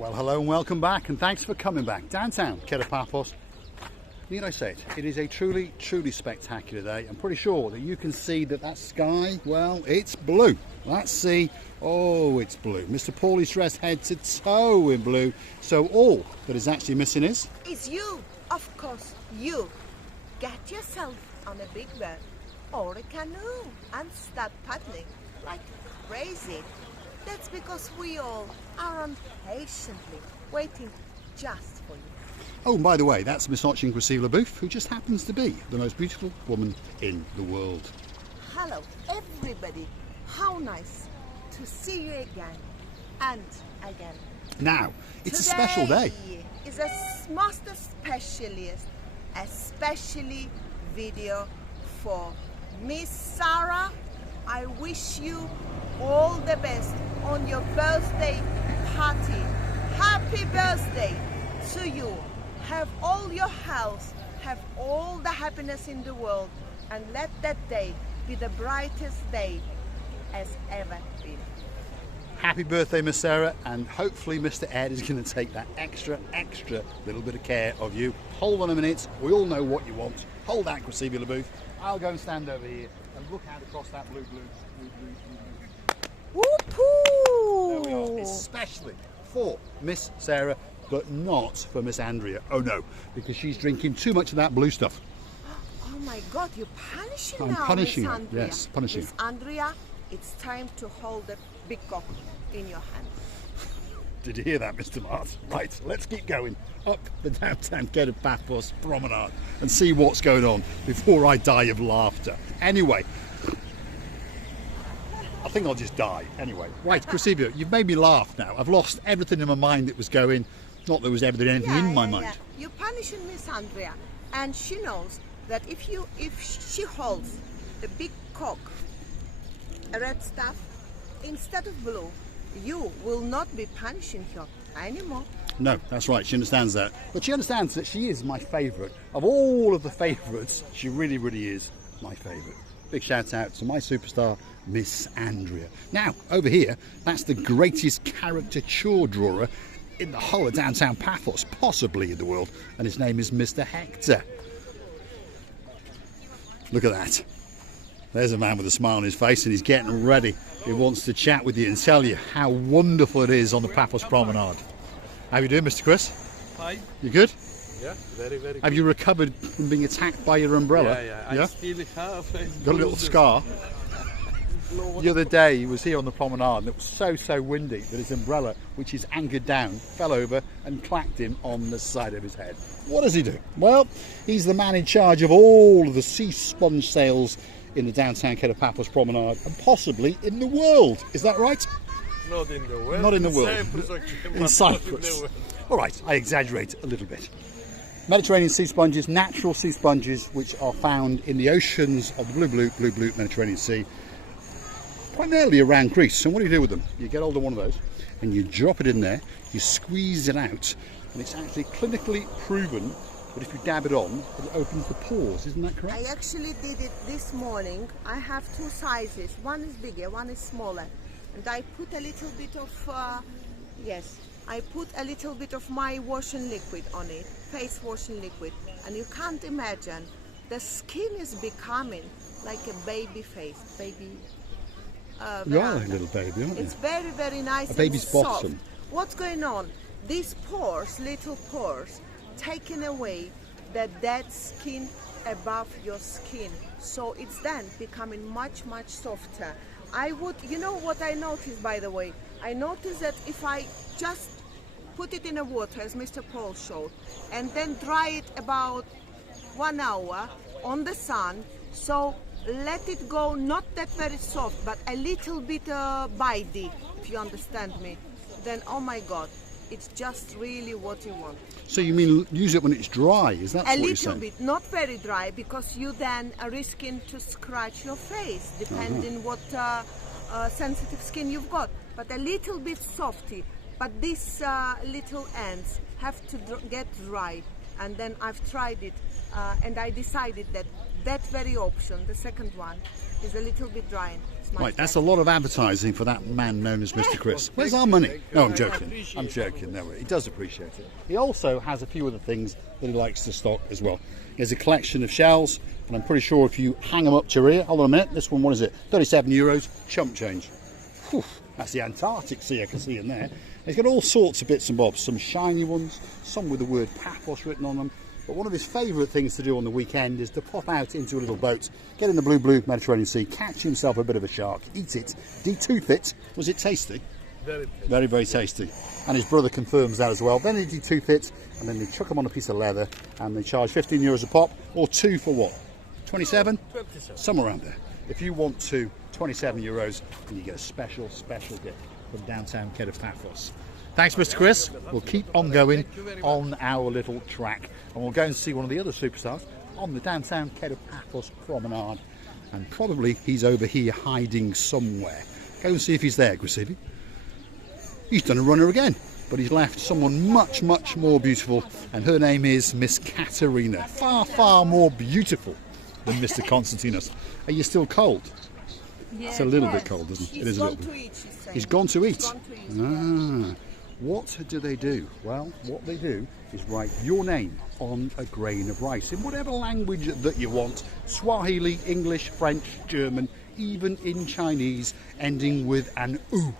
Well, hello and welcome back, and thanks for coming back. Downtown Kato Paphos. Need I say it? It is a truly, truly spectacular day. I'm pretty sure that you can see that sky, well, it's blue. That sea, oh, it's blue. Mr. Paulie's dressed head to toe in blue. So all that is actually missing is... It's you, of course, you. Get yourself on a big boat or a canoe and start paddling like crazy. That's because we all are impatiently waiting just for you. Oh, and by the way, that's Miss Kato, who just happens to be the most beautiful woman in the world. Hello, everybody. How nice to see you again and again. Now, it's a special day. It's a most especially video for Miss Sarah. I wish you all the best on your birthday party. Happy birthday to you. Have all your health, have all the happiness in the world, and let that day be the brightest day as ever been. Happy birthday, Miss Sarah, and hopefully Mr. Ed is going to take that extra little bit of care of you. Hold on a minute, we all know what you want. Hold that, Kato. I'll go and stand over here and look out across that blue. Whoop-hoo! There we are, especially for Miss Sarah, but not for Miss Andrea. Oh no, because she's drinking too much of that blue stuff. Oh my God, you're punishing I'm now, punishing Miss her. Andrea. Yes, punishing Miss her. Andrea, it's time to hold the big cock in your hand. Did you hear that, Mr. Mart? Right, let's keep going up the downtown Kato Paphos Promenade and see what's going on before I die of laughter. Anyway, I think I'll just die. Anyway, right, Kato, you've made me laugh now. I've lost everything in my mind that was going. Not there was ever anything in my mind. You're punishing Miss Andrea, and she knows that if she holds the big cock, a red stuff, instead of blue, you will not be punishing her anymore. No, that's right, she understands that. But she understands that she is my favourite. Of all of the favourites, she really, really is my favourite. Big shout out to my superstar, Miss Andrea. Now, over here, that's the greatest caricature drawer in the whole of downtown Paphos, possibly in the world, and his name is Mr. Hector. Look at that. There's a man with a smile on his face, and he's getting ready. He wants to chat with you and tell you how wonderful it is on the Paphos Promenade. How are you doing, Mr. Chris? Hi. You good? Yeah, very good. Have you recovered from being attacked by your umbrella? Yeah. I still have Got a little scar? The other day he was here on the promenade and it was so windy that his umbrella, which is anchored down, fell over and clacked him on the side of his head. What does he do? Well, he's the man in charge of all of the sea sponge sales in the downtown Kato Paphos Promenade and possibly in the world. Is that right? Not in the world. Not in the world. Cyprus, actually, in Cyprus. All right, I exaggerate a little bit. Mediterranean sea sponges, natural sea sponges, which are found in the oceans of the blue Mediterranean Sea, primarily around Greece. And what do you do with them? You get hold of one of those and you drop it in there, you squeeze it out, and it's actually clinically proven that if you dab it on, it opens the pores. Isn't that correct? I actually did it this morning. I have two sizes. One is bigger, one is smaller. And I put a little bit of, I put a little bit of my washing liquid on it, face washing liquid. And you can't imagine, the skin is becoming like a baby face, baby. You are a little baby, aren't you? It's very, very nice. A baby's and soft. bottom. What's going on? These pores, little pores, taking away the dead skin above your skin. So it's then becoming much softer. You know what I noticed, by the way? I noticed that if I just put it in the water, as Mr. Paul showed, and then dry it about 1 hour on the sun, so let it go, not that very soft, but a little bit bitey, if you understand me, then oh my God, it's just really what you want. So you mean use it when it's dry, is that what you're saying? A little bit, not very dry, because you then are risking to scratch your face, depending what sensitive skin you've got. But a little bit softy, but these little ends have to get dry. And then I've tried it, and I decided that that very option, the second one, is a little bit drying. Right, that's a lot of advertising for that man known as Mr. Chris. Where's our money? No, I'm joking. I'm joking. No, he does appreciate it. He also has a few other things that he likes to stock as well. He has a collection of shells, and I'm pretty sure if you hang them up to your ear, hold on a minute, this one, what is it? €37, chump change. Whew, that's the Antarctic Sea I can see in there. He's got all sorts of bits and bobs, some shiny ones, some with the word Paphos written on them. But one of his favourite things to do on the weekend is to pop out into a little boat, get in the blue Mediterranean Sea, catch himself a bit of a shark, eat it, detooth it. Was it tasty? Very tasty. Very, very tasty. And his brother confirms that as well. Then they detooth it, and then they chuck them on a piece of leather, and they charge €15 a pop, or two for what? 27? 27. Somewhere around there. If you want to, €27, and you get a special gift from downtown Kato Paphos. Thanks, Mr. Chris. We'll keep on going on our little track, and we'll go and see one of the other superstars on the downtown Kato Paphos Promenade. And probably he's over here hiding somewhere. Go and see if he's there, Grisivi. He's done a runner again, but he's left someone much, much more beautiful, and her name is Miss Katerina. Far, far more beautiful than Mr. Konstantinos. Are you still cold? Yeah, It's a little bit cold, isn't it? It is a little bit. He's gone to eat. Ah. What do they do? Well, what they do is write your name on a grain of rice in whatever language that you want. Swahili, English, French, German, even in Chinese, ending with an oo.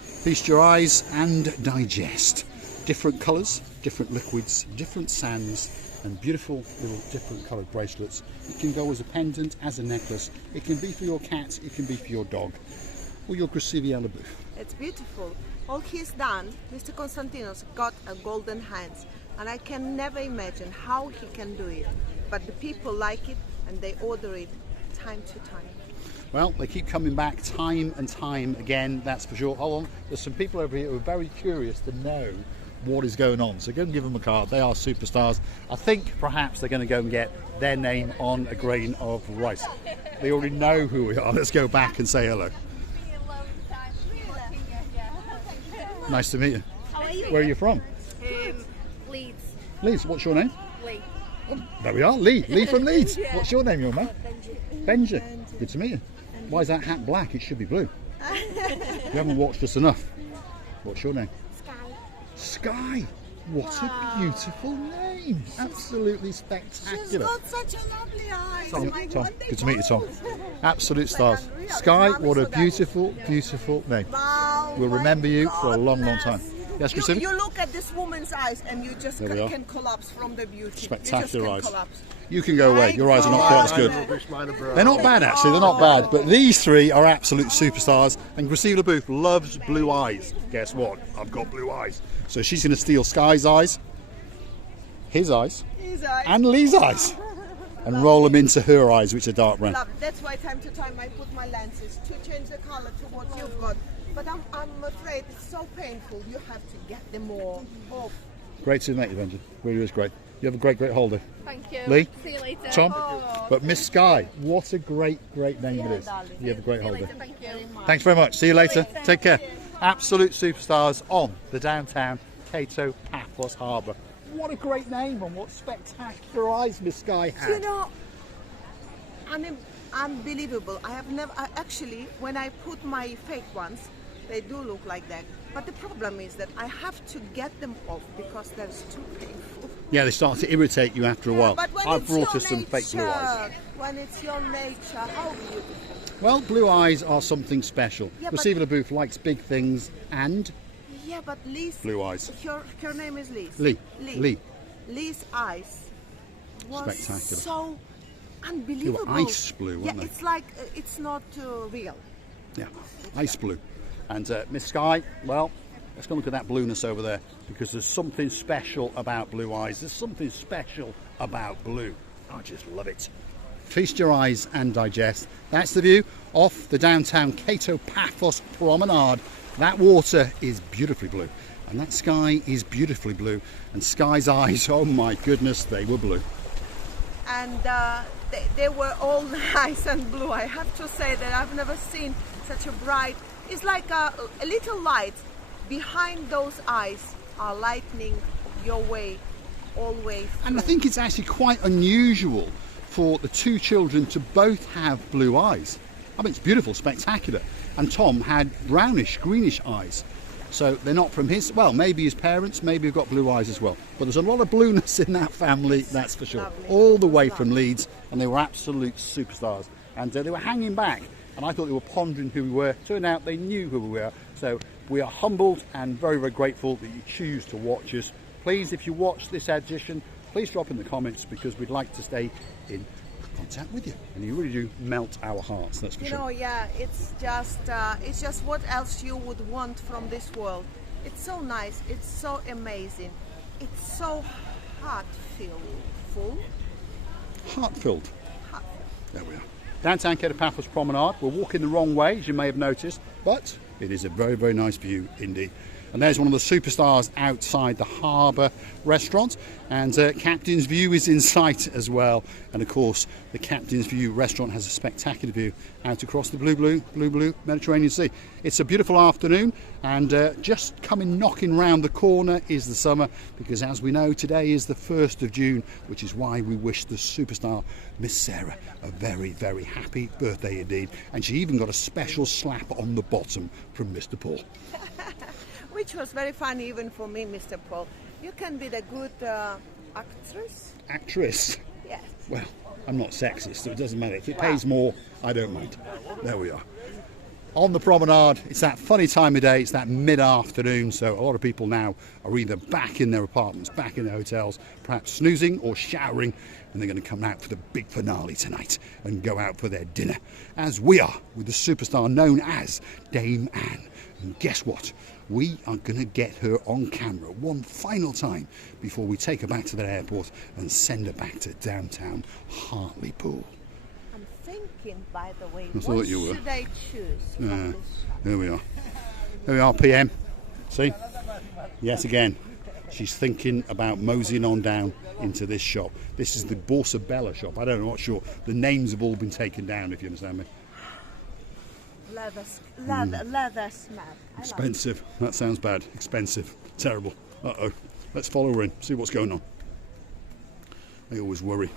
Feast your eyes and digest. Different colours, different liquids, different sands, and beautiful little different coloured bracelets. It can go as a pendant, as a necklace. It can be for your cat, it can be for your dog, or your Grisivi Alabu. It's beautiful. All he's done, Mr. Konstantinos got a golden hands, and I can never imagine how he can do it. But the people like it, and they order it time to time. Well, they keep coming back time and time again, that's for sure. Hold on, there's some people over here who are very curious to know what is going on. So go and give them a card. They are superstars. I think perhaps they're going to go and get their name on a grain of rice. They already know who we are. Let's go back and say hello. Nice to meet you. How are you? Where are you from? Leeds. Leeds. What's your name? Lee. Oh, there we are. Lee. Lee from Leeds. Yeah. What's your name, young man? Benji. Good to meet you. Why is that hat black? It should be blue. You haven't watched us enough. What's your name? Sky. Sky. What a beautiful name. Absolutely spectacular. She's got such a lovely eyes. Tom, My Tom, God, they good to meet you, Tom. both. Absolute stars. unreal. Sky, It's what a lovely, beautiful, beautiful name. Wow, We'll my remember you for a long, long time. goodness. Yes, you, Grisivi? you look at this woman's eyes and you just There we are. can collapse from the beauty. Spectacular you eyes. just can collapse. You can go away. Your eyes are not quite as good. Good. They're not bad, actually. They're not bad. But these three are absolute superstars. And Grisivi LaBouffe loves blue eyes. Guess what? I've got blue eyes. So she's going to steal Sky's eyes, his eyes, His eyes. and Lee's eyes, and roll them into her eyes, which are dark brown. Love. That's why time to time I put my lenses to change the color to what you've got. But I'm afraid it's so painful. You have to get them all off. Great to meet you, Benji. Really is great. You have a great, great holiday. Thank you. Lee? See you later. Tom? Oh. But Miss Sky, what a great, great name it is. darling. You have a great See you holiday. later. Thank you. Thanks very much. See you later. Take care. Absolute superstars on the downtown Kato Paphos Harbour. What a great name and what spectacular eyes Miss Sky You had. know, unbelievable. I have never actually when I put my fake ones, they do look like that. But the problem is that I have to get them off because they're too painful. Yeah, they start to irritate you after a while. But when I've it's brought your us some fake blue eyes. nature, when it's your nature, how beautiful. Well, blue eyes are something special. Yeah, but- Grisivi LaBouffe likes big things and Yeah, but Lee's blue eyes. Her name is Lee. Lee. Lee. Lee. Lee's eyes was Spectacular. so unbelievable. ice blue, weren't yeah, they? it's like it's not real. Yeah, ice blue. And Miss Sky, well, let's go look at that blueness over there because there's something special about blue eyes. There's something special about blue. I just love it. Feast your eyes and digest. That's the view off the downtown Kato Paphos Promenade. That water is beautifully blue and that sky is beautifully blue. And Sky's eyes, oh my goodness, they were blue. And they were all nice and blue. I have to say that I've never seen such a bright. It's like a little light behind those eyes are lightening your way always. And I think it's actually quite unusual for the two children to both have blue eyes. I mean, it's beautiful, spectacular. And Tom had brownish, greenish eyes. So they're not from his, well, maybe his parents, maybe he've got blue eyes as well. But there's a lot of blueness in that family, that's for sure. Lovely. All the way from Leeds, and they were absolute superstars. And they were hanging back, and I thought they were pondering who we were. Turned out they knew who we were. So we are humbled and very, very grateful that you choose to watch us. Please, if you watch this edition, please drop in the comments, because we'd like to stay in contact with you, and you really do melt our hearts, that's for You sure. know, yeah, it's just what else you would want from this world. It's so nice, it's so amazing, it's so heart-filled, Heart-filled. There we are. Downtown Kato Paphos Promenade. We're walking the wrong way, as you may have noticed, but it is a very, very nice view indeed. And there's one of the superstars outside the harbour restaurant, and Captain's View is in sight as well. And of course, the Captain's View restaurant has a spectacular view out across the blue Mediterranean Sea. It's a beautiful afternoon, and just knocking round the corner is the summer, because as we know, today is the 1st of June, which is why we wish the superstar Miss Sarah a very, very happy birthday indeed. And she even got a special slap on the bottom from Mr. Paul. which was very funny even for me, Mr. Paul. You can be the good actress. Actress? Yes. Well, I'm not sexist, so it doesn't matter. If it pays more, I don't mind. There we are. On the promenade, it's that funny time of day, it's that mid-afternoon, so a lot of people now are either back in their apartments, back in their hotels, perhaps snoozing or showering, and they're going to come out for the big finale tonight and go out for their dinner, as we are with the superstar known as Dame Anne. And guess what? We are going to get her on camera one final time before we take her back to the airport and send her back to downtown Hartlepool. I'm thinking, by the way, I thought what you were. should I choose from this shop? Here we are. Here we are, PM. See? Yet again, she's thinking about moseying on down into this shop. This is the Borsa Bella shop. I don't know, not sure. The names have all been taken down, if you understand me. Leather smell. I like Expensive. That sounds bad. Expensive. Terrible. Uh-oh. Let's follow her in, see what's going on. I always worry.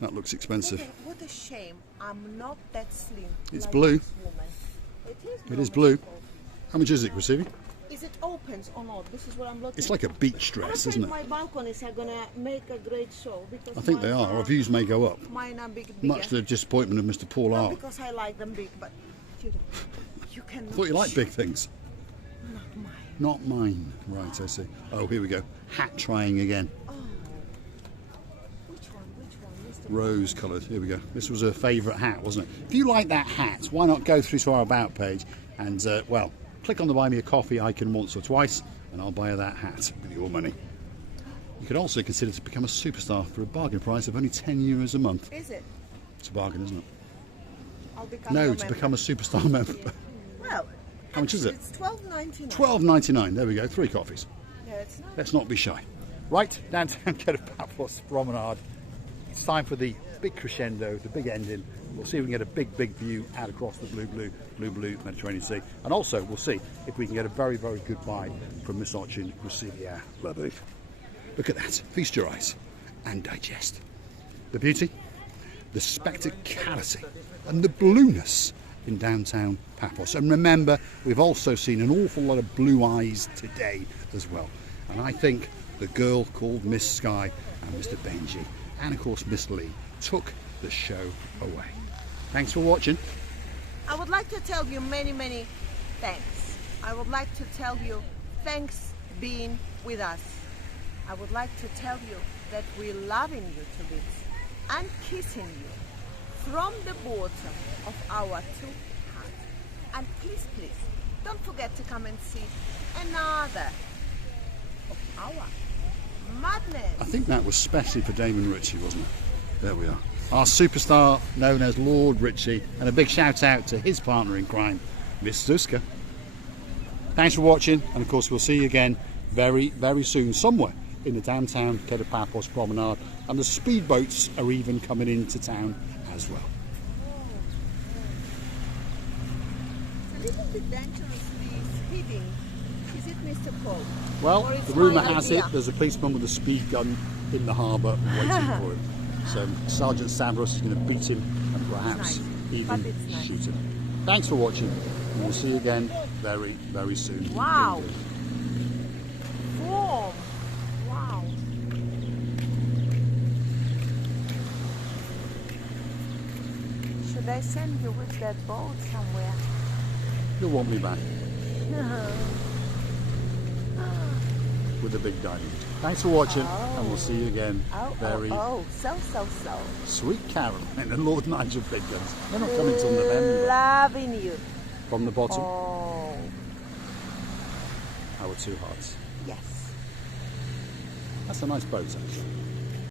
That looks expensive. What a shame. I'm not that slim. It's like blue. this woman. It is blue. How much is it, Receiving? Is it opens or not? This is what I'm looking It's like a beach I dress, think isn't it? my balconies are gonna make a great show because I think they are. Our views may go up. Mine are bigger. Much to the disappointment of Mr. Paul Not Art. because I like them big, but you don't. You can. I thought you liked big things. Not mine. Not mine. Right, I see. Oh, here we go. Hat trying again. Which one? Mr. Rose coloured. Here we go. This was her favourite hat, wasn't it? If you like that hat, why not go through to our About page and, well, click on the Buy Me a Coffee icon once or twice, and I'll buy her that hat with your money. You could also consider to become a superstar for a bargain price of only €10 a month. Is it? It's a bargain, isn't it? I'll become No, your to member. become a superstar member. Well, How much is it? It's $12.99. $12.99. There we go. 3 coffees. Yeah, it's not. Let's not be shy. Right, downtown Kato Paphos Promenade. It's time for the big crescendo, the big ending. We'll see if we can get a big, big view out across the blue Mediterranean Sea. And also, we'll see if we can get a very, very good bite from Miss Ochin Rusilia Labouf. Look at that. Feast your eyes and digest. The beauty, the spectacality, and the blueness in downtown Paphos. And remember, we've also seen an awful lot of blue eyes today as well. And I think the girl called Miss Sky and Mr. Benji, and of course Miss Lee, took the show away. Thanks for watching. I would like to tell you many, many thanks. I would like to tell you thanks being with us. I would like to tell you that we're loving you to bits and kissing you from the bottom of our two hearts. And please, please, don't forget to come and see another of our madness. I think that was specially for Damon Ritchie, wasn't it? There we are. Our superstar known as Lord Ritchie, and a big shout out to his partner in crime, Miss Zuzka. Thanks for watching, and of course we'll see you again very, very soon, somewhere in the downtown Kato Paphos Promenade, and the speedboats are even coming into town as well. It's a little bit dangerously speeding. Is it, Mr. Paul? Well, Or it's the rumour my has idea? it there's a policeman with a speed gun in the harbour waiting for him. So Sergeant Stavros is going to beat him and perhaps But even it's nice. shooter. Thanks for watching, and we'll see you again very, very soon. Wow. Foam. Wow. Should I send you with that boat somewhere? You'll want me back with the big diamond. Thanks for watching, and we'll see you again very So. Sweet Caroline and Lord Nigel Pickens. They're not coming till November. Loving you. From the bottom, Oh, our two hearts. yes. That's a nice boat, actually.